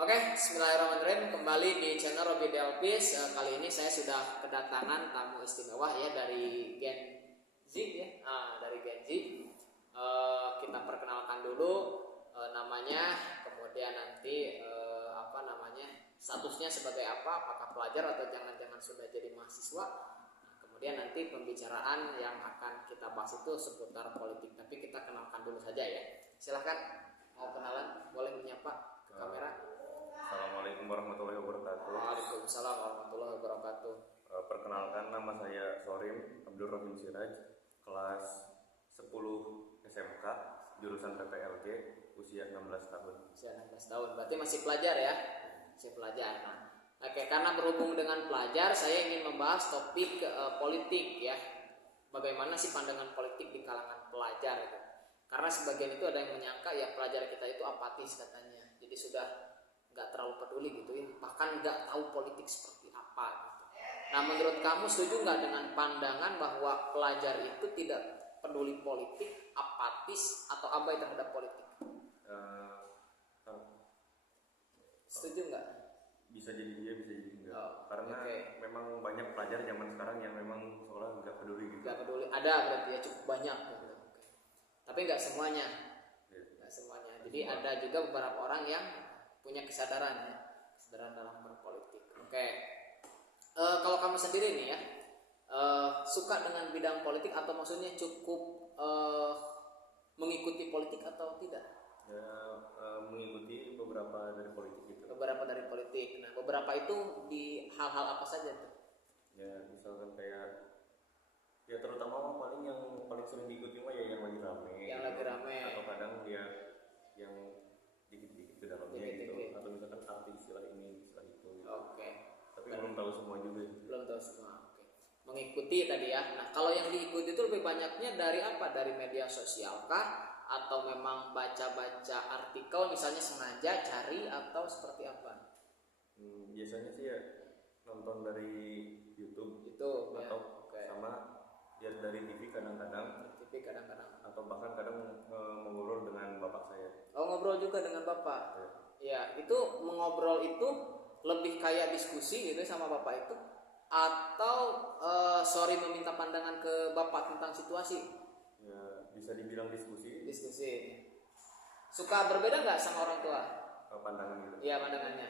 Oke, Bismillahirrahmanirrahim. Kembali di channel Robi Delpis. Kali ini saya sudah kedatangan tamu istimewa ya dari Gen Z ya. Dari Gen Z. Kita perkenalkan dulu namanya, kemudian nanti statusnya sebagai apa, apakah pelajar atau jangan-jangan sudah jadi mahasiswa. Kemudian nanti pembicaraan yang akan kita bahas itu seputar politik. Tapi kita kenalkan dulu saja ya. Silahkan mau kenalan, boleh menyapa ke kamera. Assalamualaikum warahmatullahi wabarakatuh. Waalaikumsalam warahmatullahi wabarakatuh. Perkenalkan, nama saya Sorim Abdul Rahim Siraj, kelas 10 SMK, jurusan PPLG, usia 16 tahun. Usia 16 tahun, berarti masih pelajar ya? Masih pelajar. Oke, karena berhubung dengan pelajar, saya ingin membahas topik politik ya. Bagaimana sih pandangan politik di kalangan pelajar gitu. Karena sebagian itu ada yang menyangka ya pelajar kita itu apatis katanya. Jadi sudah nggak terlalu peduli gitu ya, bahkan nggak tahu politik seperti apa gitu. Nah, menurut kamu setuju nggak dengan pandangan bahwa pelajar itu tidak peduli politik, apatis atau abai terhadap politik? Setuju nggak? Bisa jadi iya, bisa jadi enggak. Karena memang banyak pelajar zaman sekarang yang memang sekolah nggak peduli gitu. Nggak peduli, ada berarti ya, cukup banyak gitu. Tapi nggak semuanya, nggak semuanya. Jadi ada juga beberapa orang yang punya kesadaran ya, kesadaran dalam berpolitik. Oke. Kalau kamu sendiri nih ya, suka dengan bidang politik atau maksudnya cukup mengikuti politik atau tidak? Ya, mengikuti beberapa dari politik gitu. Beberapa dari politik. Nah, beberapa itu di hal-hal apa saja tuh? Ya, misalkan kayak ya terutama paling yang paling sering diikuti mah ya yang lagi rame. Yang lagi rame. Atau kadang dia yang dikit-dikit ke dalamnya gitu. Atau misalkan arti istilah ini, istilah itu. Gitu. Oke. Tapi belum tahu semua juga. Belum tahu semua. Oke. Mengikuti tadi ya. Nah, kalau yang diikuti itu lebih banyaknya dari apa? Dari media sosial kah? Atau memang baca-baca artikel misalnya sengaja cari atau seperti apa? Biasanya sih ya nonton dari YouTube atau sama lihat dari TV kadang-kadang. Atau bahkan kadang mengobrol dengan bapak saya. Oh, ngobrol juga dengan bapak. Ya, itu mengobrol itu lebih kayak diskusi gitu sama bapak itu, atau meminta pandangan ke bapak tentang situasi? Ya, bisa dibilang diskusi. Suka berbeda nggak sama orang tua? Pandangan gitu. Iya, pandangannya.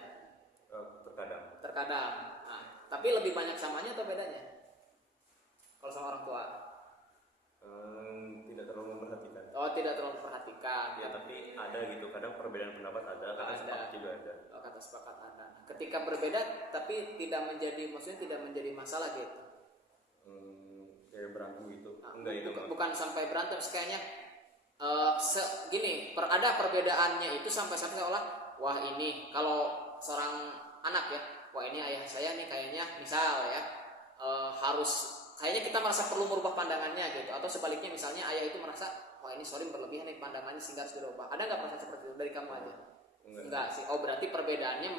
Terkadang. Nah, tapi lebih banyak samanya atau bedanya? Kalau sama orang tua? Tidak terlalu memperhatikan. Oh, tidak terlalu memperhatikan. Ya, tapi ada gitu. Kadang perbedaan pendapat ada, kata sepakat juga ada. Oh, kata sepakat ada. Ketika berbeda, tapi maksudnya tidak menjadi masalah gitu. Kayak berantem gitu. Enggak itu. Bukan sampai berantem, kayaknya ada perbedaannya itu sampai seolah wah ini kalau seorang anak ya, wah ini ayah saya nih kayaknya misal ya kayaknya kita merasa perlu merubah pandangannya gitu, atau sebaliknya misalnya ayah itu merasa wah ini berlebihan nih pandangannya sehingga harus dirubah. Ada nggak perasaan seperti itu dari kamu aja? Enggak sih. Oh, berarti perbedaannya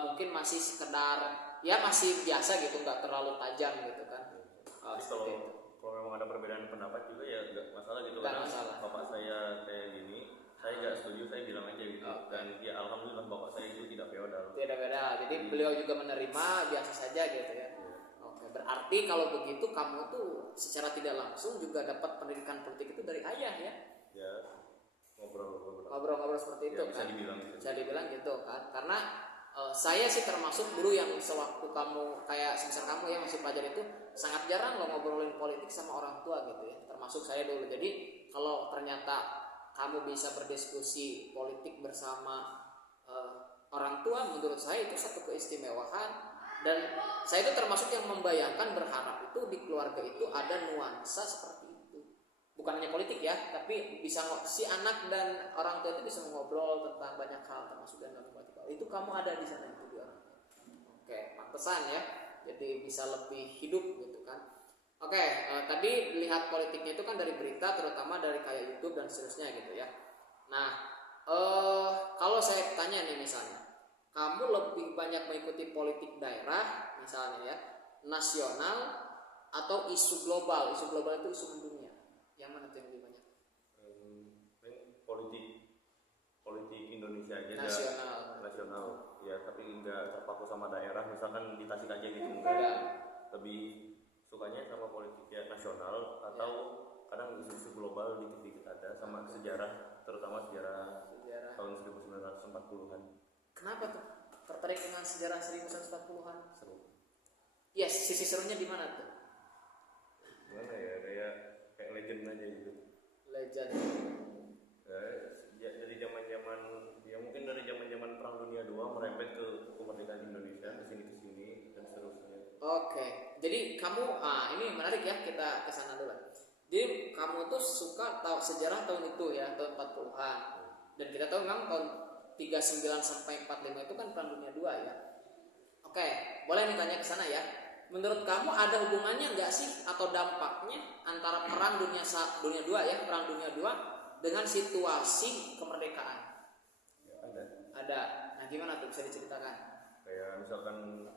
mungkin masih sekedar ya masih biasa gitu, nggak terlalu tajam gitu kan? Kalau memang ada perbedaan pendapat juga ya nggak masalah gitu. Nggak masalah. Bapak saya kayak gini, saya nggak setuju, saya bilang aja gitu. Dan ya alhamdulillah bapak saya itu tidak feodal. Tidak feodal. Jadi beliau juga menerima biasa saja gitu ya. Oke, berarti kalau begitu kamu tuh secara tidak langsung juga dapat pendidikan politik itu dari ayah ya? Ya, ngobrol seperti itu ya, kan? Bisa dibilang gitu kan? Karena saya sih termasuk dulu yang sewaktu kamu kayak semester kamu ya masih pelajar itu sangat jarang loh ngobrolin politik sama orang tua gitu ya. Termasuk saya dulu. Jadi kalau ternyata kamu bisa berdiskusi politik bersama orang tua, menurut saya itu satu keistimewaan. Dan saya itu termasuk yang membayangkan, berharap itu di keluarga itu ada nuansa seperti itu. Bukan hanya politik ya, tapi bisa si anak dan orang tua itu bisa ngobrol tentang banyak hal termasuk dalam politik. Itu kamu ada di sana itu dia. Oke, pantesan ya. Jadi bisa lebih hidup gitu kan. Oke, tadi lihat politiknya itu kan dari berita, terutama dari kayak YouTube dan seterusnya gitu ya. Nah, kalau saya tanya nih misalnya, kamu lebih banyak mengikuti politik daerah misalnya ya, nasional atau isu global? Isu global itu isu mendunia. Yang mana tuh yang lebih banyak? Politik Indonesia aja. Nasional. tapi nggak terpaku sama daerah, misalkan di Tasik aja gitu, enggak. Lebih sukanya sama politik ya nasional atau kadang isu-isu global dikit-dikit ada, sama sejarah, terutama sejarah tahun 1940-an. Kenapa tuh tertarik dengan sejarah 1940-an? Seru. Ya, sisi serunya di mana tuh? Gimana ya, kayak legend aja gitu. Legend. Ya, dari zaman-zaman ya mungkin dari zaman-zaman Perang Dunia II merembet ke kemerdekaan Indonesia ke sini dan seterusnya. Oke. Jadi kamu ini menarik ya, kita ke sana dulu. Jadi kamu tuh suka tahu sejarah tahun itu ya, tahun 40-an. Dan kita tahu memang tahun 39 sampai 45 itu kan Perang Dunia II ya. Oke, boleh nih tanya ke sana ya. Menurut kamu ada hubungannya nggak sih atau dampaknya antara Perang Dunia II ya, Perang Dunia II dengan situasi kemerdekaan? Ya, ada. Ada. Nah, gimana tuh, bisa diceritakan? Kayak misalkan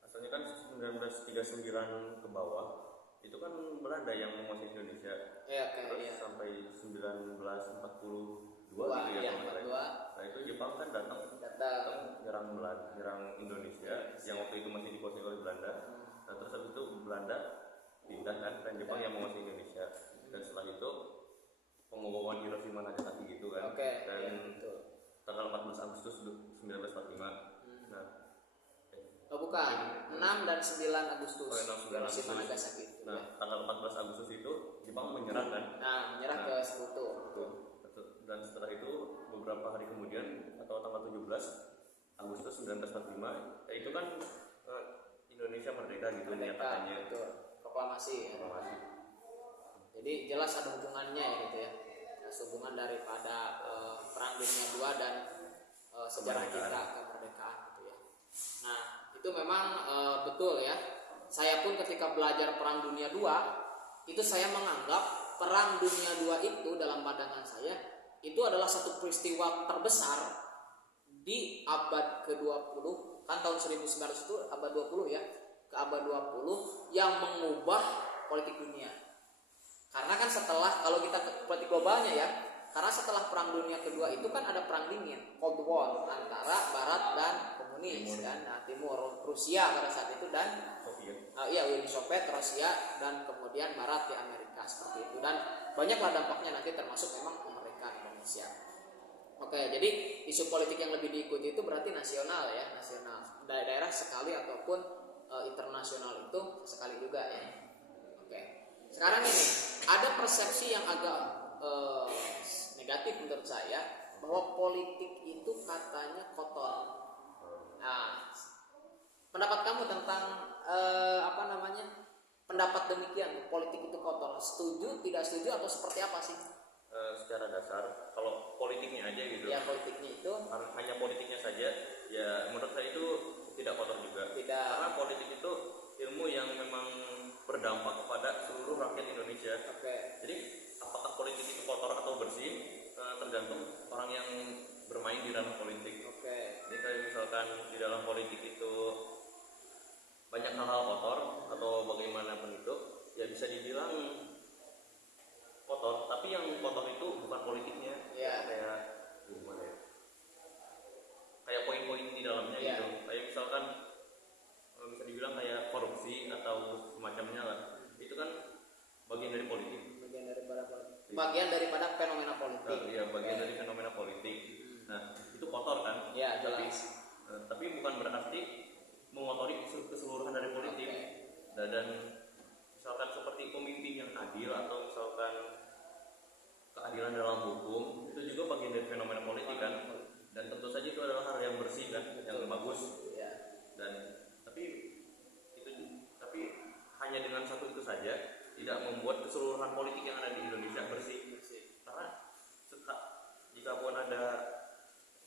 asalnya kan 1939 ke bawah itu kan Belanda yang menguasai Indonesia. Ya, terus sampai 1942 gitu ya, nah itu Jepang kan datang nyerang Indonesia yang waktu itu masih dikuasai oleh Belanda. Nah terus habis itu Belanda pindah kan, dan Jepang yang menguasai Indonesia. Dan setelah itu pengumuman Hiroshima Nagasaki gitu kan. Dan tanggal 14 Agustus 1945. Oh bukan, 6 dan 9 Agustus. Hiroshima Nagasaki. Nah, tanggal 14 Agustus itu Jepang menyerah kan? Menyerah ke Sekutu. Dan setelah itu beberapa hari kemudian atau tanggal 17 Agustus 1945, itu kan Indonesia merdeka gitu nyatakannya. Proklamasi. Jadi jelas ada hubungannya ya gitu ya. Hubungan daripada Perang Dunia II dan sejarah kita kemerdekaan gitu ya. Nah, itu memang betul ya. Saya pun ketika belajar Perang Dunia II, itu saya menganggap Perang Dunia II itu dalam pandangan saya itu adalah satu peristiwa terbesar di abad ke-20, kan tahun 1900 itu abad 20 ya, ke abad 20 yang mengubah politik dunia. Karena kan setelah, kalau kita ke politik globalnya ya, karena setelah Perang Dunia Kedua itu kan ada perang dingin, Cold War, antara Barat dan komunis kan, Timur Rusia pada saat itu dan Uni Soviet, Rusia, dan kemudian Barat di Amerika seperti itu. Dan banyaklah dampaknya nanti termasuk memang kemerdekaan Indonesia. Oke, jadi isu politik yang lebih diikuti itu berarti nasional ya, nasional, daerah sekali ataupun internasional itu sekali juga ya. Oke, sekarang ini ada persepsi yang agak negatif menurut saya, bahwa politik itu katanya kotor. Nah, pendapat kamu tentang pendapat demikian, politik itu kotor, setuju, tidak setuju, atau seperti apa sih? Secara dasar, kalau politiknya aja gitu ya, politiknya itu hanya politiknya saja, ya menurut saya itu tidak kotor juga. Karena politik itu ilmu yang memang berdampak kepada seluruh rakyat Indonesia. Jadi apakah politik itu kotor atau bersih tergantung orang yang bermain di dalam politik. Jadi kayak misalkan di dalam politik itu banyak hal-hal kotor atau bagaimanapun itu, ya bisa dibilang kotor. Tapi yang kotor itu bukan politiknya, kayak gimana ya? Kayak poin-poin di dalamnya gitu. Kayak misalkan bisa dibilang kayak korupsi atau semacamnya lah. Itu kan bagian dari politik. Bagian daripada fenomena politik. Bagian dari fenomena politik. Nah, itu kotor kan? Ya, jelas. Tapi bukan berarti mengotori keseluruhan dari politik. Dan misalkan seperti pemimpin yang adil atau misalkan keadilan dalam hukum, itu juga bagian dari fenomena politik kan. Dan tentu saja itu adalah hal yang bersih kan, yang bagus. Dan tapi hanya dengan satu itu saja tidak membuat keseluruhan politik yang ada di Indonesia bersih. Karena jika pun ada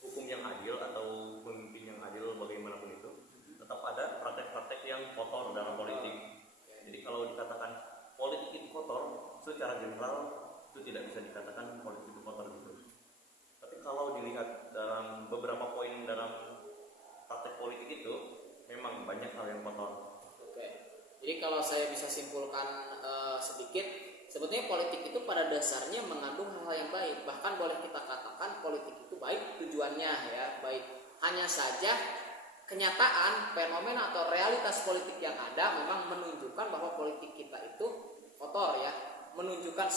hukum yang adil atau pemimpin yang adil bagaimanapun itu, tetap ada praktek-praktek yang kotor dalam politik. Jadi kalau dikatakan politik itu kotor, secara general itu tidak bisa dikatakan politik itu kotor gitu. Tapi kalau dilihat dalam beberapa poin dalam praktek politik itu, memang banyak hal yang kotor. Jadi kalau saya bisa simpulkan sedikit, sebetulnya politik itu pada dasarnya mengandung hal-hal yang baik. Bahkan boleh kita katakan politik itu baik tujuannya ya, baik Hanya saja kenyataan, fenomena atau realitas politik yang ada memang menunjukkan bahwa politik kita itu kotor ya, menunjukkan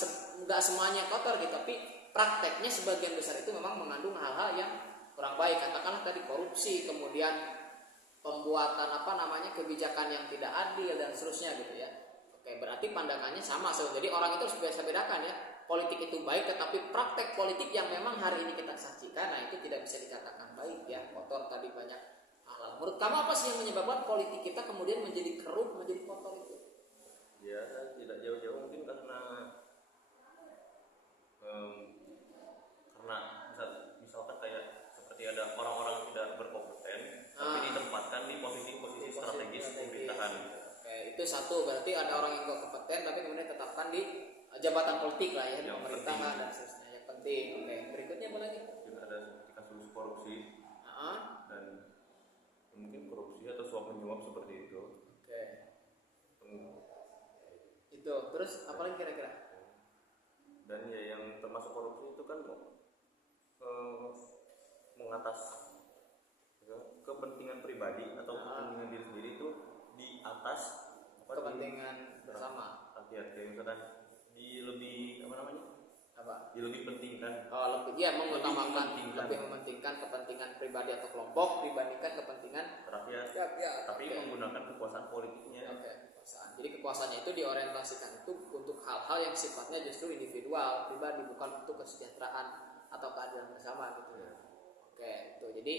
nggak semuanya kotor gitu, tapi prakteknya sebagian besar itu memang mengandung hal-hal yang kurang baik. Katakanlah tadi korupsi, kemudian pembuatan kebijakan yang tidak adil dan seterusnya gitu ya. Oke, berarti pandangannya sama. Jadi orang itu harus biasa bedakan ya. Politik itu baik, tetapi praktek politik yang memang hari ini kita saksikan, nah itu tidak bisa dikatakan baik ya, kotor tadi banyak hal. Menurut kamu apa sih yang menyebabkan politik kita kemudian menjadi keruh, menjadi kotor itu? Ya, tidak jauh-jauh mungkin karena misalkan kayak seperti ada orang-orang tidak berkompeten tapi ditempatkan di posisi-posisi strategis pemerintahan. Oke, itu satu, berarti ada orang yang kompeten tapi kemudian ditetapkan di jabatan politik lah ya, di pemerintahan dan seterusnya yang penting. Oke, berikutnya apa lagi? Ada kasus korupsi dan mungkin korupsi atau suap menyuap seperti itu. Oke. Itu terus apa lagi kira-kira? Dan ya yang termasuk korupsi itu kan mengatas kepentingan pribadi atau kepentingan diri sendiri itu di atas kepentingan bersama. Kayak misalkan lebih pentingkan. Lebih mementingkan kepentingan pribadi atau kelompok dibandingkan kepentingan rakyat. Tapi menggunakan kekuasaan politiknya. Kekuasaan. Jadi kekuasaannya itu diorientasikan itu untuk hal-hal yang sifatnya justru individual, pribadi, bukan untuk kesejahteraan atau keadilan bersama gitu ya. Oke, itu. Jadi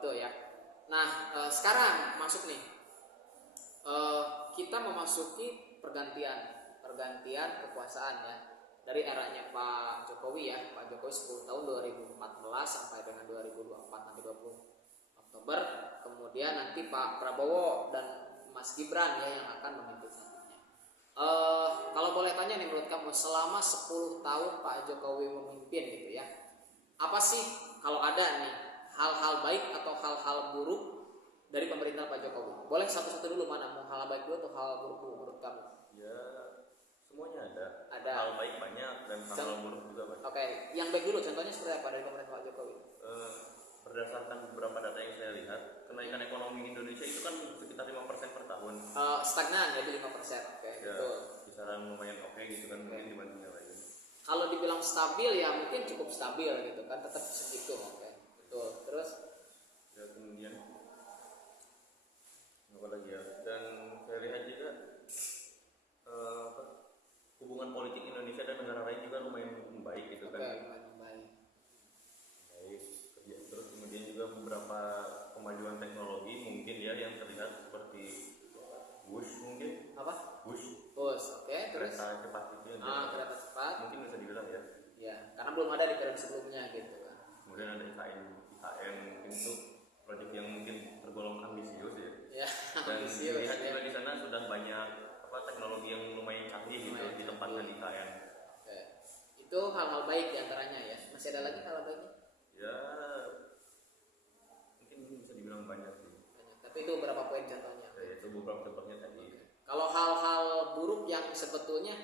itu ya. Nah, sekarang masuk nih. Kita memasuki pergantian kekuasaan ya. Dari eranya Pak Jokowi ya, Pak Jokowi 10 tahun 2014 sampai dengan 2024 nanti 20 Oktober, kemudian nanti Pak Prabowo dan Mas Gibran ya yang akan memimpin selanjutnya. Kalau boleh tanya nih, menurut kamu selama 10 tahun Pak Jokowi memimpin gitu ya, apa sih kalau ada nih hal-hal baik atau hal-hal buruk dari pemerintahan Pak Jokowi? Boleh satu-satu dulu, mana mau hal baik dulu atau hal buruk dulu menurut kamu? Ya, semuanya ada. Hal baik banyak dan hal buruk juga banyak. Oke, yang baik dulu contohnya seperti apa dari pemerintah Pak Jokowi? Berdasarkan beberapa data yang saya lihat, kenaikan ekonomi Indonesia itu kan sekitar 5% per tahun. Stagnan jadi 5%. Oke, ya, betul. Kisaran lumayan oke gitu kan, mungkin dibanding yang lain. Kalau dibilang stabil ya mungkin cukup stabil gitu kan, tetap segitu. Oke, betul. Terus ya kemudian apa lagi ya? Dan saya lihat juga hubungan politik Indonesia dan negara lain juga lumayan baik gitu kan. Lumayan baik. Terus kemudian juga beberapa kemajuan teknologi mungkin ya yang terlihat seperti bus mungkin. Apa? Bus. Oke. Terus kereta cepat itu yang kereta cepat. Mungkin bisa dibilang ya. Ya, karena belum ada di periode sebelumnya gitu kan. Kemudian ada IKN mungkin itu proyek yang mungkin tergolong ambisius ya. Ya, dan dilihat juga di sana sudah banyak teknologi yang lumayan canggih gitu ditempatkan di IKN. Oke. Itu hal-hal baik diantaranya ya. Masih ada lagi hal baiknya? Ya, mungkin bisa dibilang banyak sih. Tapi itu beberapa poin contohnya. Ya, itu beberapa contohnya tadi. Kalau hal-hal buruk yang sebetulnya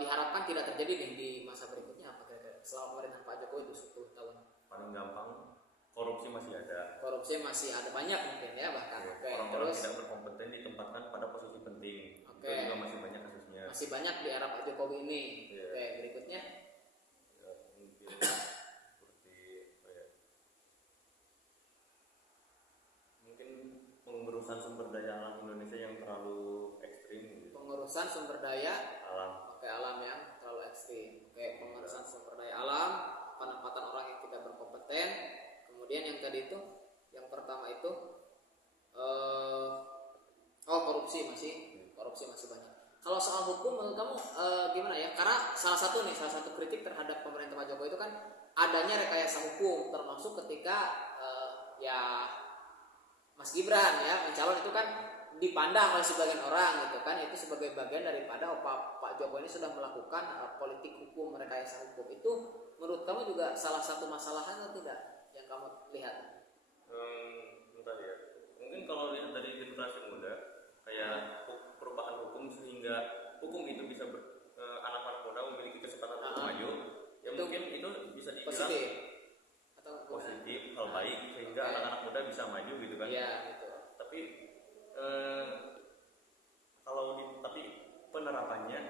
diharapkan tidak terjadi di masa berikutnya apa kira-kira? Selama pemerintahan Pak Jokowi itu 10 tahun. Paling gampang, korupsi masih ada. Korupsi masih ada banyak mungkin ya bahkan. Ya, orang-orang tidak berkompeten ditempatkan pada posisi penting. Itu juga masih banyak kasusnya. Masih banyak di era Pak Jokowi ini. Ya. Oke, berikutnya. Ya, mungkin seperti mungkin pengurusan sumber daya alam Indonesia yang terlalu ekstrim gitu. Pengurusan sumber daya alam. Oke, alam yang terlalu ekstrim. Oke, pengurusan sumber daya alam, penempatan orang yang tidak berkompeten. Kemudian yang tadi itu, yang pertama itu korupsi masih banyak. Kalau soal hukum menurut kamu gimana ya? Karena salah satu kritik terhadap pemerintah Pak Jokowi itu kan adanya rekayasa hukum, termasuk ketika ya Mas Gibran ya mencalon itu kan dipandang oleh sebagian orang gitu kan, itu sebagai bagian daripada Pak Jokowi ini sudah melakukan politik hukum, rekayasa hukum. Itu menurut kamu juga salah satu masalah atau tidak yang kamu lihat? Entah ya. Mungkin kalau lihat dari generasi muda kayak perubahan hukum sehingga hukum itu bisa anak-anak muda memiliki kesempatan untuk maju. Ya mungkin itu bisa dibilang positif atau positif, hal baik sehingga anak-anak muda bisa maju gitu kan. Iya, gitu. Tapi tapi penerapannya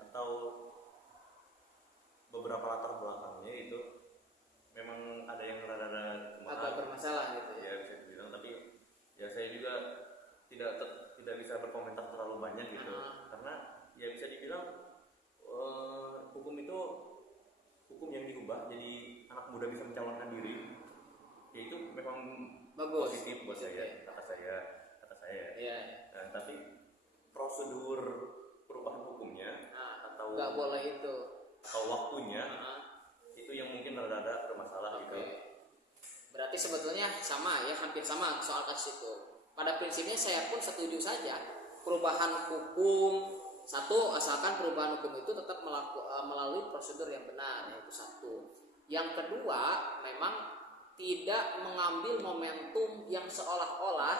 atau beberapa latar belakangnya itu memang ada yang rada-rada agak bermasalah gitu ya bisa dibilang, tapi ya saya juga tidak bisa berkomentar terlalu banyak gitu. Karena ya bisa dibilang hukum itu hukum yang diubah jadi anak muda bisa mencalonkan diri, ya itu memang bagus, positif buat saya, kata saya. Iya. Nah, tapi prosedur perubahan hukumnya atau nggak boleh itu atau waktunya itu yang mungkin rada-rada bermasalah gitu. Berarti sebetulnya sama ya, hampir sama soal kasus itu. Pada prinsipnya saya pun setuju saja perubahan hukum satu, asalkan perubahan hukum itu tetap melalui prosedur yang benar, itu satu. Yang kedua, memang tidak mengambil momentum yang seolah-olah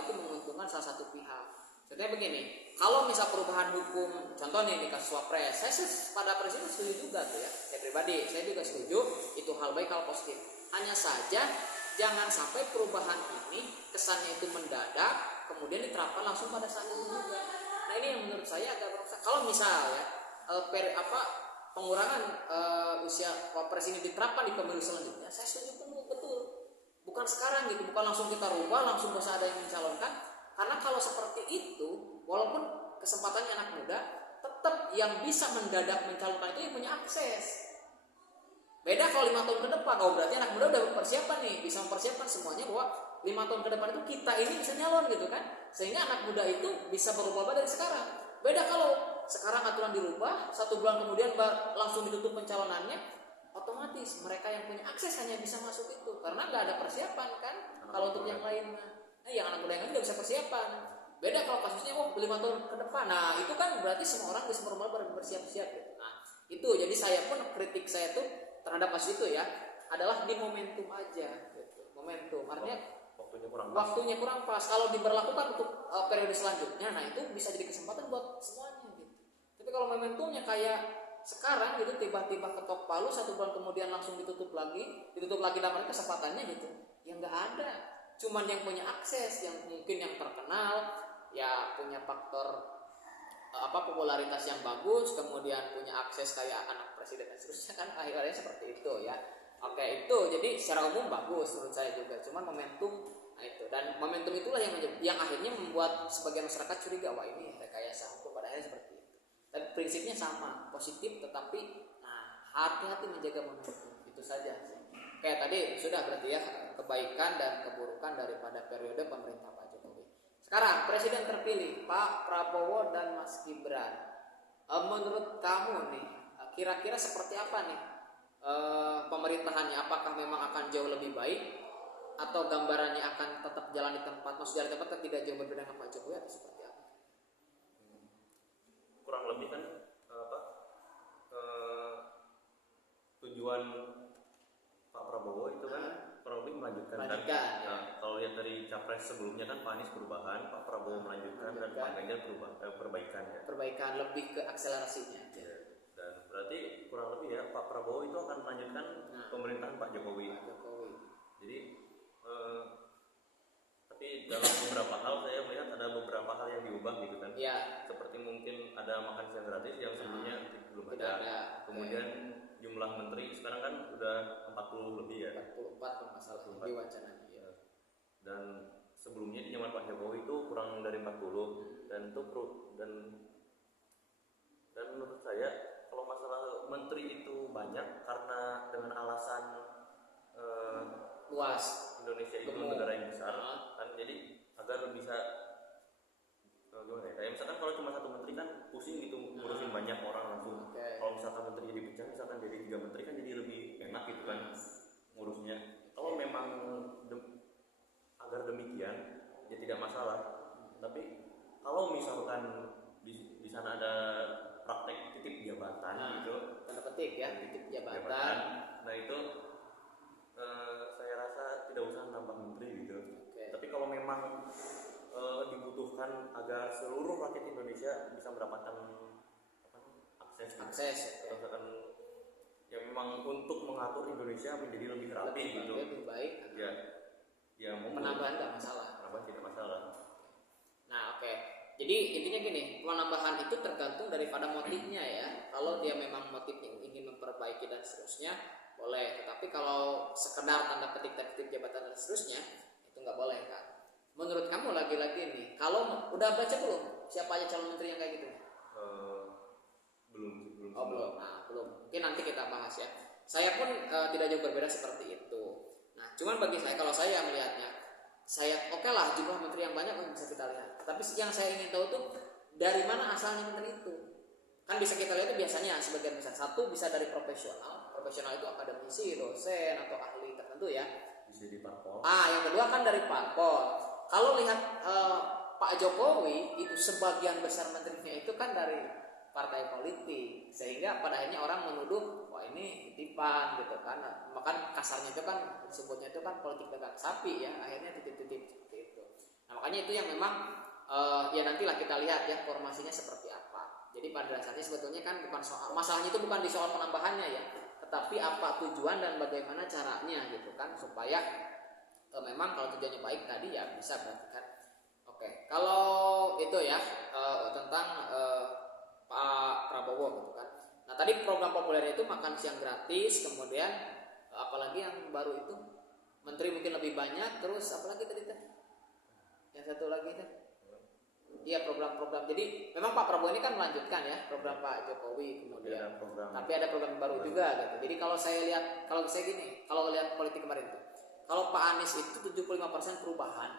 itu menguntungkan salah satu pihak. Contohnya begini, kalau misal perubahan hukum, contoh nih di kasus Wapres, saya pada prinsipnya setuju juga tuh ya. Saya pribadi, saya juga setuju itu hal baik, hal positif. Hanya saja jangan sampai perubahan ini kesannya itu mendadak, kemudian diterapkan langsung pada saat itu juga. Nah ini yang menurut saya agak bermasalah. Kalau misal ya pengurangan usia Wapres ini diterapkan di pemilu selanjutnya, saya setuju betul. Bukan sekarang gitu, bukan langsung kita rubah, langsung bisa ada yang mencalonkan. Karena kalau seperti itu, walaupun kesempatannya anak muda, tetap yang bisa mendadak mencalonkan itu yang punya akses. Beda kalau 5 tahun ke depan, berarti anak muda udah berpersiapan nih, bisa mempersiapkan semuanya bahwa 5 tahun ke depan itu kita ini bisa nyalon gitu kan. Sehingga anak muda itu bisa berubah dari sekarang. Beda kalau sekarang aturan dirubah, 1 bulan kemudian langsung ditutup pencalonannya, otomatis mereka yang punya akses hanya bisa masuk itu karena nggak ada persiapan kan. Kalau untuk yang lain, yang anak muda yang nggak bisa persiapan. Beda kalau kasusnya 5 tahun ke depan, nah itu kan berarti semua orang bisa bersiap-siap gitu. Nah itu jadi saya pun kritik saya tuh terhadap kasus itu ya adalah di momentum aja gitu. Momentum artinya waktunya kurang pas. Kalau diberlakukan untuk periode selanjutnya, nah itu bisa jadi kesempatan buat semuanya gitu. Tapi kalau momentumnya kayak sekarang gitu, tiba-tiba ketok palu 1 bulan kemudian langsung ditutup lagi namanya kesempatannya gitu, ya nggak ada. Cuman yang punya akses, yang mungkin yang terkenal, ya punya faktor popularitas yang bagus, kemudian punya akses kayak anak presiden dan seterusnya kan, akhirnya seperti itu ya. Oke, itu jadi secara umum bagus menurut saya juga. Cuman momentum, nah itu, dan momentum itulah yang akhirnya membuat sebagian masyarakat curiga, wah ini rekayasa hukum, pada akhirnya seperti itu. Dan prinsipnya sama, positif, tetapi hati-hati menjaga momentum, itu saja. Kayak tadi sudah berarti ya kebaikan dan keburukan daripada periode pemerintah Pak Jokowi. Sekarang presiden terpilih Pak Prabowo dan Mas Gibran. Menurut kamu nih, kira-kira seperti apa nih pemerintahannya? Apakah memang akan jauh lebih baik atau gambarannya akan tetap jalan di tempat, maksudnya di tempat tidak jauh berbeda dengan Pak Jokowi atau seperti apa? Kurang lebih kan tujuan Pak Prabowo itu kan kurang lebih melanjutkan kan. Nah, kalau lihat dari capres sebelumnya kan Pak Anies perubahan, Pak Prabowo melanjutkan dan Pak Ganjar perbaikan ya. Perbaikan lebih ke akselerasinya. Ya. Dan berarti kurang lebih ya Pak Prabowo itu akan melanjutkan pemerintahan Pak Jokowi. Jadi tapi dalam beberapa hal saya melihat ada beberapa hal yang diubah gitu kan. Ya. Seperti mungkin ada makan siang gratis yang sebelumnya belum ada. Kemudian jumlah menteri sekarang kan udah 40 lebih ya. 44 kalau nggak salah di wacananya. Ya. Dan sebelumnya di zaman Pak Jokowi itu kurang dari 40 dan itu dan menurut saya kalau masalah menteri itu banyak karena dengan alasan luas, Indonesia itu negara yang besar kan, jadi agar bisa gimana ya, kayak misalkan kalau cuma 1 menteri kan pusing gitu ngurusin banyak orang langsung. Kalau misalkan menteri jadi pecah, misalkan jadi 3 menteri kan jadi lebih enak gitu kan ngurusnya. Kalau memang agar demikian ya tidak masalah. Tapi kalau misalkan di sana ada praktek titip jabatan gitu, tanda petik ya, titip jabatan. Nah itu saya rasa tidak usah nambah menteri gitu. Tapi kalau memang dibutuhkan agar seluruh rakyat Indonesia bisa mendapatkan akses, misalkan yang memang untuk mengatur Indonesia menjadi lebih rapi gitu. baik. Ya penambahan nggak masalah. Penambahan tidak masalah. Nah oke. Jadi intinya gini, penambahan itu tergantung daripada motifnya ya. Kalau dia memang motifnya ingin memperbaiki dan seterusnya, boleh. Tetapi kalau sekedar tanda petik jabatan dan seterusnya, itu nggak boleh kan. Menurut kamu lagi-lagi nih, kalau udah baca belum siapa aja calon menteri yang kayak gitu? Belum. Belum. Nah, belum. Mungkin nanti kita bahas ya. Saya pun tidak jauh berbeda seperti itu. Nah, cuman bagi saya, kalau saya melihatnya, saya oke lah jumlah menteri yang banyak bisa kita lihat. Tapi yang saya ingin tahu tuh dari mana asalnya menteri itu. Kan bisa kita lihat itu biasanya sebagian besar. Satu bisa dari profesional. Profesional itu akademisi, dosen atau ahli tertentu ya. Bisa di parpol. Yang kedua kan dari parpol. Kalau lihat Pak Jokowi itu sebagian besar menterinya itu kan dari partai politik, sehingga pada akhirnya orang menuduh wah ini titipan gitu kan. Maka kasarnya itu kan disebutnya itu kan politik dagang sapi ya, akhirnya titip-titip seperti itu. Nah makanya itu yang memang ya nantilah kita lihat ya formasinya seperti apa. Jadi pada dasarnya sebetulnya kan bukan soal masalahnya itu bukan di soal penambahannya ya, tetapi apa tujuan dan bagaimana caranya gitu kan, supaya memang kalau tujuannya baik tadi ya bisa berarti kan. Oke, kalau itu ya tentang Pak Prabowo gitu kan. Nah tadi program populer itu makan siang gratis, kemudian apalagi yang baru itu menteri mungkin lebih banyak, terus apalagi tadi teh yang satu lagi teh iya program-program. Jadi memang Pak Prabowo ini kan melanjutkan ya program Pak Jokowi kemudian tapi ada program baru juga gitu. Jadi kalau saya lihat, kalau saya gini, kalau lihat politik kemarin tuh, kalau Pak Anies itu 75% perubahan,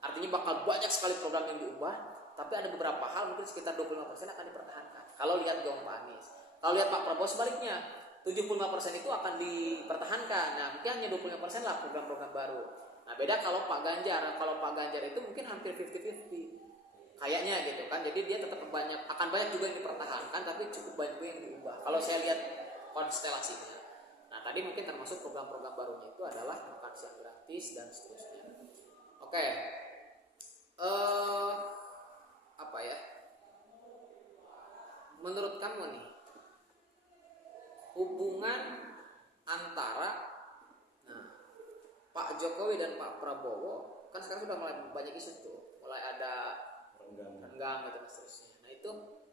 artinya bakal banyak sekali program yang diubah. Tapi ada beberapa hal mungkin sekitar 25% akan dipertahankan. Kalau lihat gawang Pak Anies. Kalau lihat Pak Prabowo sebaliknya, 75% itu akan dipertahankan. Nah mungkin hanya 25% lah program-program baru. Nah beda kalau Pak Ganjar. Kalau Pak Ganjar itu mungkin hampir 50-50 kayaknya gitu kan. Jadi dia tetap akan banyak juga yang dipertahankan, tapi cukup banyak juga yang diubah. Kalau saya lihat konstelasinya. Nah tadi mungkin termasuk program-program barunya itu adalah makan siang gratis dan seterusnya. Oke. Apa ya? Menurut kamu nih, hubungan antara Pak Jokowi dan Pak Prabowo kan sekarang sudah mulai banyak isu tuh, mulai ada renggang gitu dan seterusnya. Nah itu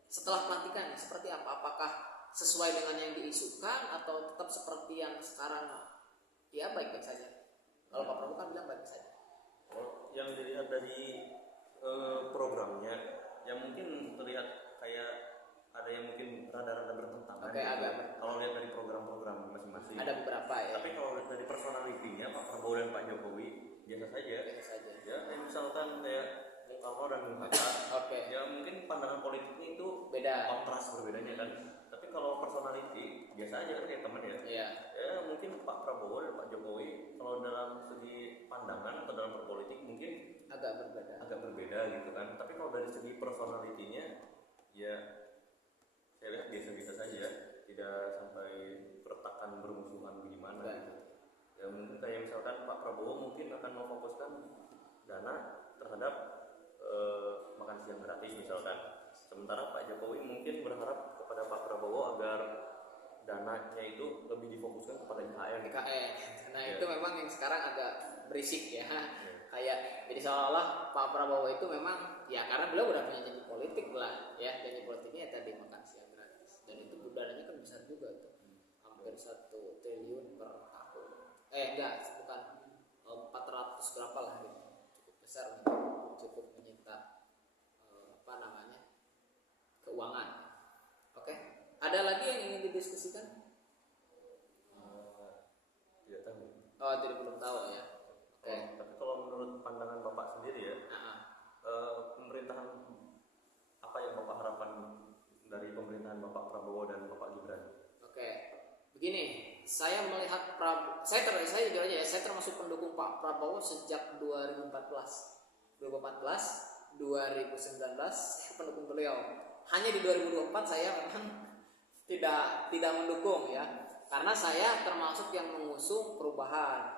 setelah pelantikan seperti apa? Apakah sesuai dengan yang diisukan atau tetap seperti yang sekarang? Ya baik-baik saja. Kalau Pak Prabowo kan bilang baik saja. Yang dilihat dari programnya yang mungkin terlihat kayak ada yang mungkin rada-rada bertentangan. Kalau lihat dari program-program masing-masing. Ada beberapa ya. Tapi kalau lihat dari personalitinya Pak Prabowo dan Pak Jokowi biasa saja. Ya, misalkan kayak Bung Karno dan Bung Hatta. Ya mungkin pandangan politiknya itu beda. Kontras berbedanya kan. Tapi kalau personality biasa aja kan kayak teman ya. Iya. Ya mungkin Pak Prabowo dan Pak Jokowi kalau dalam segi pandangan atau dalam berpolitik mungkin agak berbeda gitu kan. Tapi kalau dari segi personalitinya ya saya lihat biasa-biasa saja, tidak sampai pertakan bermusuhan bagaimana gitu. Ya mungkin kayak misalkan Pak Prabowo mungkin akan memfokuskan dana terhadap makan siang gratis misalkan. Sementara Pak Jokowi mungkin berharap kepada Pak Prabowo agar dananya itu lebih difokuskan kepada IKN. Nah ya. Itu memang yang sekarang agak berisik ya. Kayak jadi seolah-olah Pak Prabowo itu memang ya karena beliau udah punya janji politik lah ya, janji politiknya tadi makan siang gratis, dan itu dananya kan besar juga tuh, hampir 1 triliun per tahun. Bukan 400 berapa lah gitu, cukup besar, cukup menyita keuangan. Oke, ada lagi yang ingin didiskusikan? Tidak tahu. Tidak belum tahu ya. Tapi kalau menurut pandangan Bapak sendiri ya, pemerintahan apa yang Bapak harapkan dari pemerintahan Bapak Prabowo dan Bapak Gibran? Oke, begini, saya melihat saya jujur aja ya, saya termasuk pendukung Pak Prabowo sejak 2014, 2019 saya pendukung beliau. Hanya di 2024 saya memang tidak mendukung ya, karena saya termasuk yang mengusung perubahan.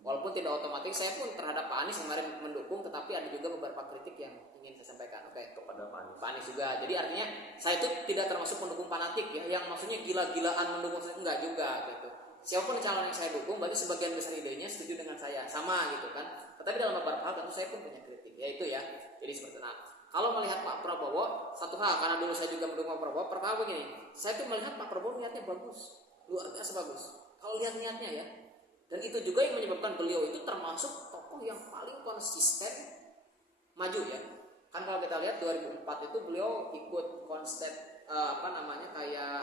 Walaupun tidak otomatis, saya pun terhadap Pak Anies kemarin mendukung, tetapi ada juga beberapa kritik yang ingin saya sampaikan. Oke, kepada Pak Anies juga. Jadi artinya saya itu tidak termasuk pendukung fanatik ya, yang maksudnya gila-gilaan mendukung, enggak juga gitu. siapapun calon yang saya dukung berarti sebagian besar idenya setuju dengan saya, sama gitu kan. Tetapi dalam beberapa hal tentu saya pun punya kritik, yaitu ya. Jadi seperti itu. Kalau melihat Pak Prabowo, satu hal, karena dulu saya juga mendukung Pak Prabowo, pertama begini, saya tuh melihat Pak Prabowo niatnya bagus, luar biasa bagus. Kalau lihat niatnya ya, dan itu juga yang menyebabkan beliau itu termasuk tokoh yang paling konsisten maju ya. Kan kalau kita lihat 2004 itu beliau ikut kayak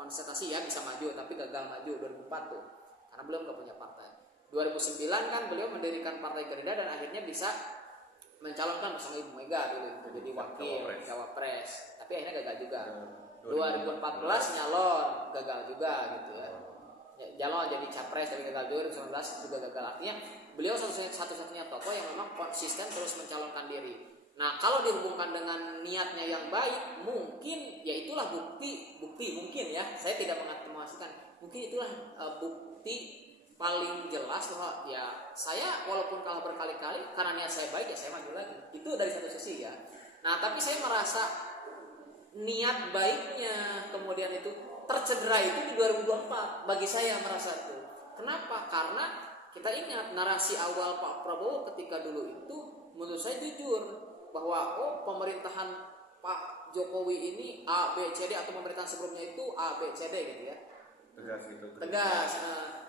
konsentrasi ya, bisa maju tapi gagal maju 2004 tuh, karena beliau nggak punya partai. 2009 kan beliau mendirikan Partai Gerindra dan akhirnya bisa mencalonkan bersama Ibu Mega dulu itu jadi wakil cawapres, tapi akhirnya gagal juga. 2014 nyalon gagal juga gitu ya, nyalon jadi capres tapi gagal. 2019 juga gagal. Artinya beliau satu-satunya tokoh yang memang konsisten terus mencalonkan diri. Nah kalau dihubungkan dengan niatnya yang baik, mungkin ya itulah bukti mungkin ya, saya tidak mengafirmasikan, mungkin itulah bukti paling jelas bahwa ya saya walaupun kalah berkali-kali karena niat saya baik ya saya maju lagi. Itu dari satu sisi ya. Nah tapi saya merasa niat baiknya kemudian itu tercederai itu di 2024 bagi saya merasa itu. Kenapa? Karena kita ingat narasi awal Pak Prabowo ketika dulu itu menurut saya jujur bahwa pemerintahan Pak Jokowi ini A, B, C, D atau pemerintahan sebelumnya itu A, B, C, D gitu ya. Tegas gitu. Tegas.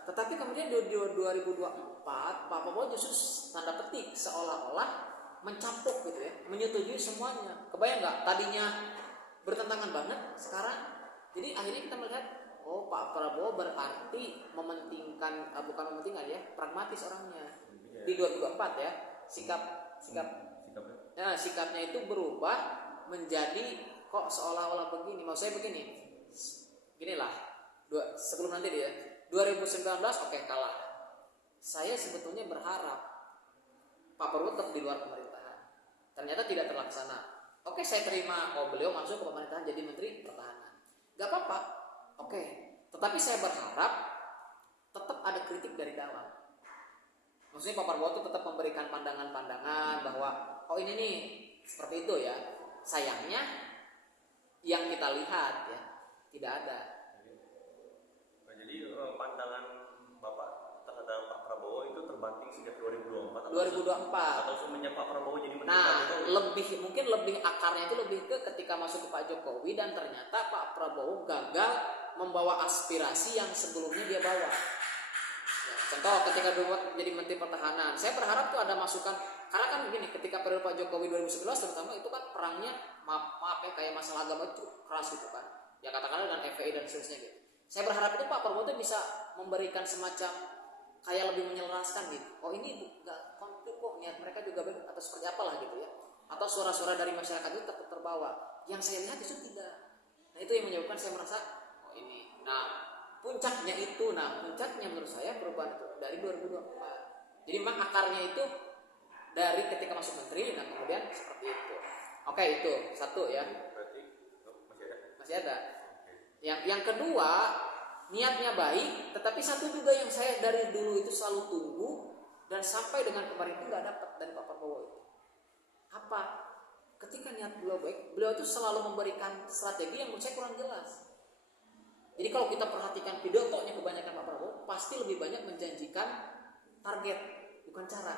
Tetapi kemudian di 2024 Pak Prabowo justru tanda petik seolah-olah mencampuk gitu ya, menyetujui semuanya. Kebayang nggak? Tadinya bertentangan banget, sekarang jadi akhirnya kita melihat Pak Prabowo berarti mementingkan pragmatis orangnya. Di 2024 ya, sikapnya itu berubah menjadi kok seolah-olah begini. Mau saya begini, ginilah sebelum nanti dia 2019 kalah. Saya sebetulnya berharap Pak Prabowo tetap di luar pemerintahan. Ternyata tidak terlaksana. Saya terima beliau masuk ke pemerintahan jadi menteri pertahanan. Gak apa-apa. Tetapi saya berharap tetap ada kritik dari dalam. Maksudnya Pak Prabowo itu tetap memberikan pandangan-pandangan bahwa ini nih seperti itu ya. Sayangnya yang kita lihat ya tidak ada. Jadi pandangan Bapak terhadap Pak Prabowo itu terbanting sejak 2024 atau semenjak Pak Prabowo jadi menteri. Mungkin lebih akarnya itu lebih ke ketika masuk ke Pak Jokowi dan ternyata Pak Prabowo gagal membawa aspirasi yang sebelumnya dia bawa. Ya, contoh ketika dulu jadi menteri pertahanan, saya berharap tuh ada masukan, karena kan begini, ketika periode Pak Jokowi 2011 terutama itu kan perangnya maaf ya kayak masalah agama itu keras gitu kan. Ya katakanlah dengan FPI dan seterusnya gitu. Saya berharap itu Pak Prabowo itu bisa memberikan semacam kayak lebih menyelaraskan gitu. Ini enggak konflik kok, niat mereka juga baik atau seperti apalah gitu ya. Atau suara-suara dari masyarakat itu tetap terbawa. Yang saya lihat itu tidak. Nah itu yang menyebabkan saya merasa ini. Nah puncaknya menurut saya perubahan itu dari 2024. Jadi memang akarnya itu dari ketika masuk menteri, nah kemudian seperti itu. Itu satu ya. Berarti masih ada. Yang kedua, niatnya baik, tetapi satu juga yang saya dari dulu itu selalu tunggu dan sampai dengan kemarin itu nggak dapat dari Pak Prabowo itu. Apa? Ketika niat beliau baik, beliau itu selalu memberikan strategi yang menurut saya kurang jelas. Jadi kalau kita perhatikan pidatonya kebanyakan Pak Prabowo, pasti lebih banyak menjanjikan target, bukan cara.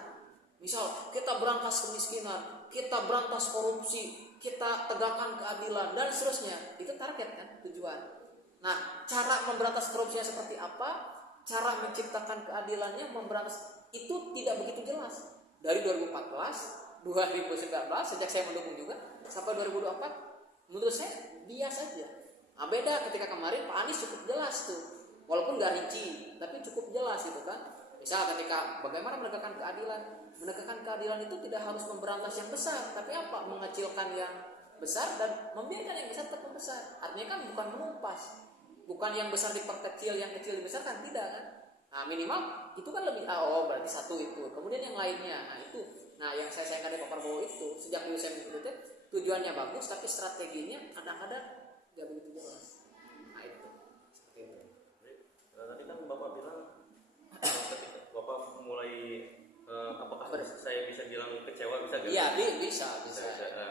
Misal kita berantas kemiskinan, kita berantas korupsi, kita tegakkan keadilan dan seterusnya. Itu target kan, tujuan. Nah, cara memberantas korupsinya seperti apa? Cara menciptakan keadilannya, memberantas itu tidak begitu jelas. Dari 2014, 2019, sejak saya mendukung juga sampai 2024, menurut saya biasa saja. Nah, beda ketika kemarin Pak Anies cukup jelas tuh, walaupun gak rinci, tapi cukup jelas gitu kan. Misal ketika bagaimana menegakkan keadilan itu tidak harus memberantas yang besar, tapi apa? Mengecilkan yang besar dan membiarkan yang besar tetap membesar. Artinya kan bukan menumpas, bukan yang besar diperkecil, yang kecil dibesarkan, tidak kan? Nah minimal itu kan lebih berarti satu itu. Kemudian yang lainnya, yang saya sayangkan dari Pak Prabowo itu sejak dulu saya mengikuti tujuannya bagus, tapi strateginya kadang-kadang nggak begitu jelas. Nah itu seperti itu. Tadi kan Bapak bilang ketika Bapak mulai apakah saya bisa bilang kecewa, bisa? Iya bisa.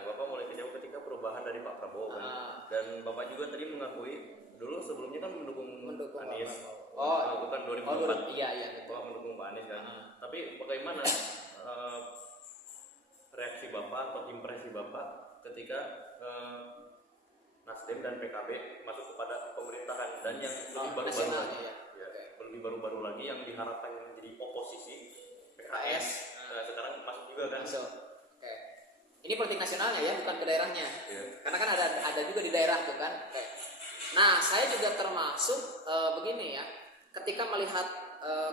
Bapak mulai kecewa ketika perubahan dari Pak Prabowo kan? Dan Bapak juga tadi mengakui dulu sebelumnya kan mendukung Anies. Bukan 2004. Iya betul. Mendukung Pak Anies kan. Tapi bagaimana reaksi Bapak atau impresi Bapak ketika Nasdem dan PKB masuk kepada pemerintahan dan yang lebih baru-baru lagi, lebih baru-baru lagi yang diharapkan menjadi oposisi PKS sekarang masuk juga kan? Oke. Ini politik nasionalnya ya, bukan ke daerahnya. Karena kan ada juga di daerah tuh kan. Oke. Nah, saya juga termasuk begini ya, ketika melihat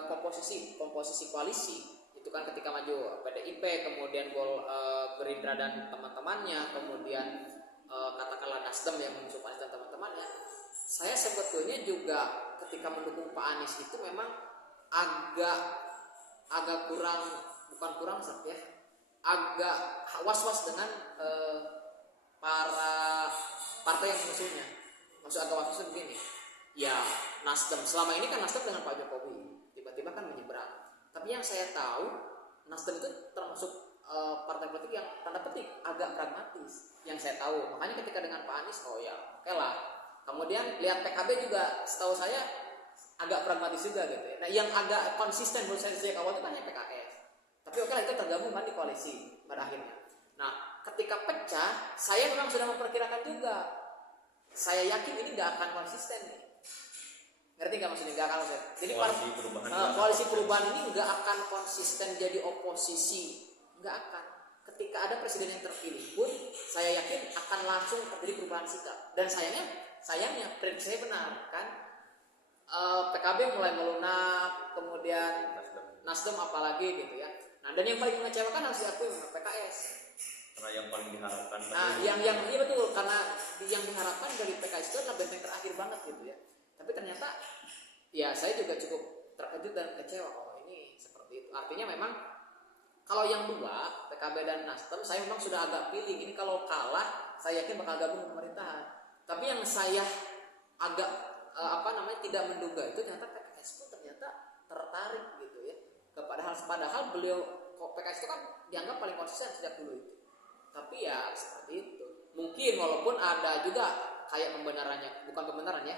komposisi koalisi itu kan ketika maju PDIP, kemudian Gerindra dan teman-temannya, kemudian katakanlah Nasdem yang mengusung Anies dan teman-temannya, saya sebetulnya juga ketika mendukung Pak Anies itu memang agak kurang serta ya, agak was-was dengan para partai yang mengusungnya. Maksud agak was-was begini, ya Nasdem selama ini kan Nasdem dengan Pak Jokowi, tiba-tiba kan menyeberang. Tapi yang saya tahu Nasdem itu termasuk partai politik yang tanda petik agak pragmatis yang saya tahu. Makanya ketika dengan Pak Anies, oh ya oke lah. Kemudian lihat PKB juga setahu saya agak pragmatis juga gitu ya. Nah yang agak konsisten menurut saya sejak awal itu kan PKS. Tapi oke lah, itu tergabung kan di koalisi pada akhirnya. Nah ketika pecah, saya memang sudah memperkirakan juga, saya yakin ini gak akan konsisten nih. Ngerti gak maksudnya? Gak akan konsisten. Jadi koalisi perubahan ini gak akan konsisten jadi oposisi. Nggak akan. Ketika ada presiden yang terpilih pun saya yakin akan langsung terjadi perubahan sikap. Dan sayangnya prediksi saya benar kan. PKB mulai melunak, kemudian Nasdem apalagi gitu ya. Nah dan yang paling mengecewakan harus diakui PKS. Karena yang paling diharapkan. Nah iya betul, karena yang diharapkan dari PKS itu adalah benteng terakhir banget gitu ya. Tapi ternyata ya saya juga cukup terkejut dan kecewa. Oh ini seperti itu. Artinya memang kalau yang dua, PKB dan Nasdem, saya memang sudah agak feeling. Ini kalau kalah, saya yakin bakal gabung pemerintahan. Tapi yang saya agak tidak menduga itu ternyata PKS itu ternyata tertarik gitu ya. Padahal beliau PKS itu kan dianggap paling konsisten sejak dulu itu. Tapi ya seperti itu. Mungkin walaupun ada juga kayak bukan pembenaran ya.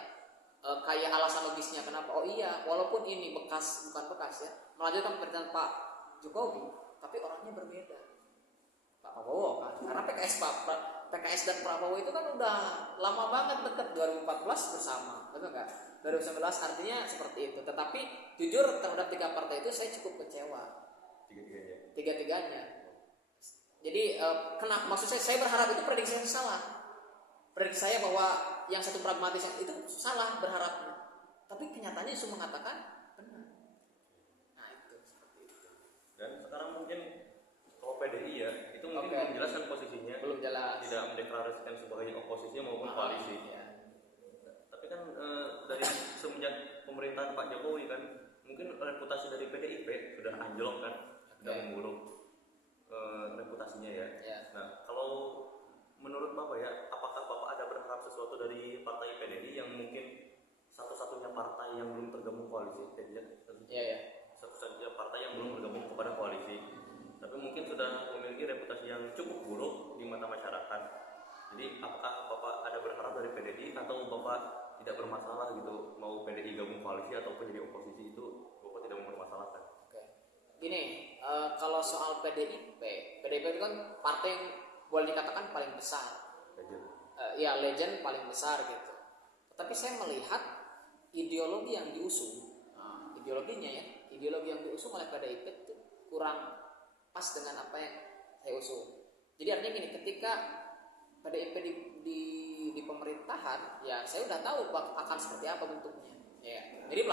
Kayak alasan logisnya kenapa? Oh iya, walaupun ini bukan bekas ya, melanjutkan pemerintahan Pak Jokowi. Tapi orangnya berbeda. Pak Prabowo kan, karena PKS dan Prabowo itu kan udah lama banget dekat, 2014 bersama, betul nggak? 2019 artinya seperti itu. Tetapi jujur terhadap tiga partai itu saya cukup kecewa. Tiga-tiganya. Jadi maksud saya berharap itu prediksi yang salah. Prediksi saya bahwa yang satu pragmatis yang itu salah berharapnya. Tapi kenyataannya semua mengatakan benar. Nah itu seperti itu. Dan sekarang mungkin kalau PDI ya itu mungkin belum jelas kan posisinya, belum jelas, tidak mendeklarasikan sebagai oposisi maupun koalisi ya. Tapi kan dari semenjak pemerintahan Pak Jokowi kan mungkin reputasi dari PDIP sudah anjlok kan, sudah memburuk reputasinya ya. Nah kalau menurut Bapak ya, apakah Bapak ada berharap sesuatu dari partai PDI yang mungkin satu-satunya partai yang belum tergabung koalisi? Satu-satunya partai yang belum bergabung kepada koalisi, tapi mungkin sudah memiliki reputasi yang cukup buruk di mata masyarakat. Jadi apakah Bapak ada berharap dari PDI atau Bapak tidak bermasalah gitu mau PDI gabung koalisi ataupun jadi oposisi, itu Bapak tidak mempermasalahkan? Gini, kalau soal PDIP itu kan partai yang boleh dikatakan paling besar. Legend paling besar gitu. Tetapi saya melihat ideologi yang diusung, ideologi yang diusung oleh PDIP itu kurang pas dengan apa yang saya usung. Jadi artinya gini, ketika PDIP di pemerintahan, ya saya udah tahu akan seperti apa bentuknya. Ya, jadi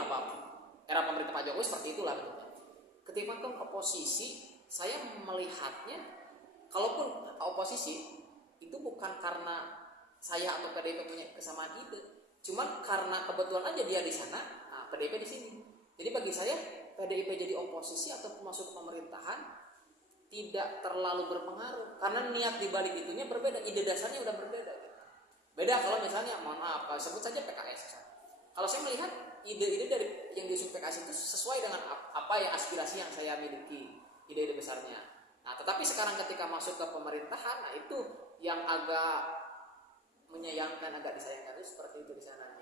era pemerintah Pak Jokowi seperti itulah bentuknya. Ketika oposisi, saya melihatnya, kalaupun oposisi itu bukan karena saya atau PDIP punya kesamaan ide, cuman karena kebetulan aja dia di sana, PDIP di sini. Jadi bagi saya PDIP jadi oposisi atau masuk ke pemerintahan tidak terlalu berpengaruh, karena niat dibalik itunya berbeda, ide dasarnya udah berbeda. Beda kalau misalnya, mohon maaf, sebut saja PKS. Kalau saya melihat ide-ide dari yang diusung PKS itu sesuai dengan apa ya aspirasi yang saya miliki, ide-ide besarnya. Nah, tetapi sekarang ketika masuk ke pemerintahan, nah itu yang agak menyayangkan, agak disayangkan itu seperti itu di sana.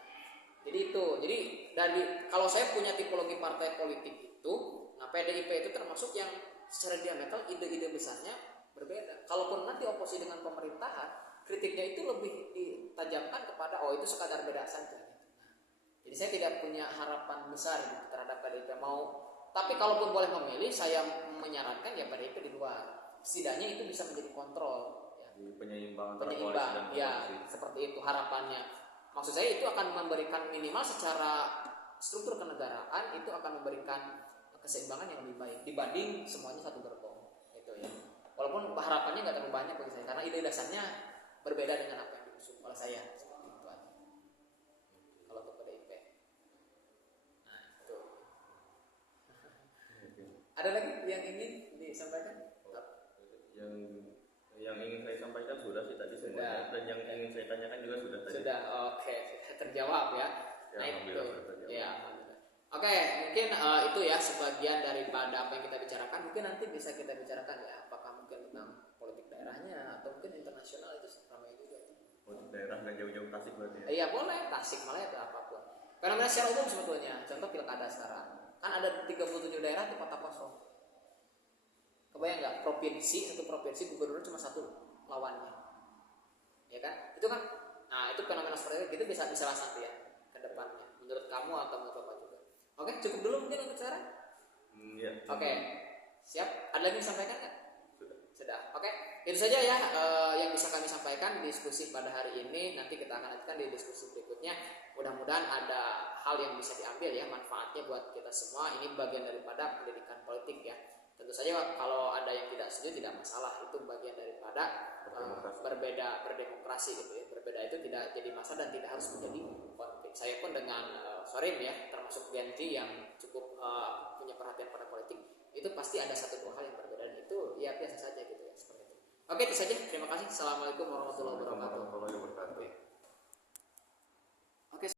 Jadi dari kalau saya punya tipologi partai politik itu, nah PDIP itu termasuk yang secara diametral ide-ide besarnya berbeda. Kalaupun nanti oposisi dengan pemerintahan, kritiknya itu lebih ditajamkan kepada itu sekadar beda saja. Jadi saya tidak punya harapan besar gitu terhadap PDIP tapi kalaupun boleh memilih, saya menyarankan ya PDIP di luar. Setidaknya itu bisa menjadi kontrol. Ya. Penyeimbang ya, seperti itu harapannya. Maksud saya itu akan memberikan minimal secara struktur kenegaraan itu akan memberikan keseimbangan yang lebih baik dibanding semuanya satu gerbong. Itu ya. Walaupun harapannya nggak terlalu banyak bagi saya karena ide dasarnya berbeda dengan apa yang diusung oleh saya. Seperti itu aja. Kalau untuk PDIP. Nah, itu. Ada lagi yang ingin disampaikan? Yang ingin saya sampaikan sudah sih tadi semuanya, dan yang ingin saya tanyakan juga sudah tadi. Sudah, oke, terjawab ya. Nah itu. Ya, oke, mungkin itu ya sebagian daripada apa yang kita bicarakan. Mungkin nanti bisa kita bicarakan ya, apakah mungkin tentang politik daerahnya atau mungkin internasional itu ramai juga. Politik daerah nggak jauh-jauh Tasik berarti ya? Iya boleh, Tasik malah itu apapun. Karena secara umum sebetulnya, contoh pilkada sekarang, kan ada 37 daerah itu kota kosong. Kebayang nggak satu provinsi gubernur cuma satu lawannya, ya kan? Itu kan, nah itu fenomena seperti itu bisa nanti ya ke depannya. Menurut kamu atau menurut apa juga? Oke, cukup dulu mungkin untuk sekarang. Ya. Oke, siap. Ada lagi yang disampaikan nggak? Sudah. Oke, itu saja ya yang bisa kami sampaikan di diskusi pada hari ini. Nanti kita akan lanjutkan di diskusi berikutnya. Mudah-mudahan ada hal yang bisa diambil ya manfaatnya buat kita semua. Ini bagian daripada pendidikan politik ya. Tentu saja kalau ada yang tidak setuju tidak masalah, itu bagian daripada berdemokrasi gitu ya. Berbeda itu tidak jadi masalah dan tidak harus menjadi konflik. Saya pun dengan Sorim ya termasuk Gen Z yang cukup punya perhatian pada politik, itu pasti ada satu dua hal yang berbeda dan itu ya biasa saja gitu ya seperti itu. Oke, itu saja. Terima kasih. Assalamualaikum warahmatullahi wabarakatuh.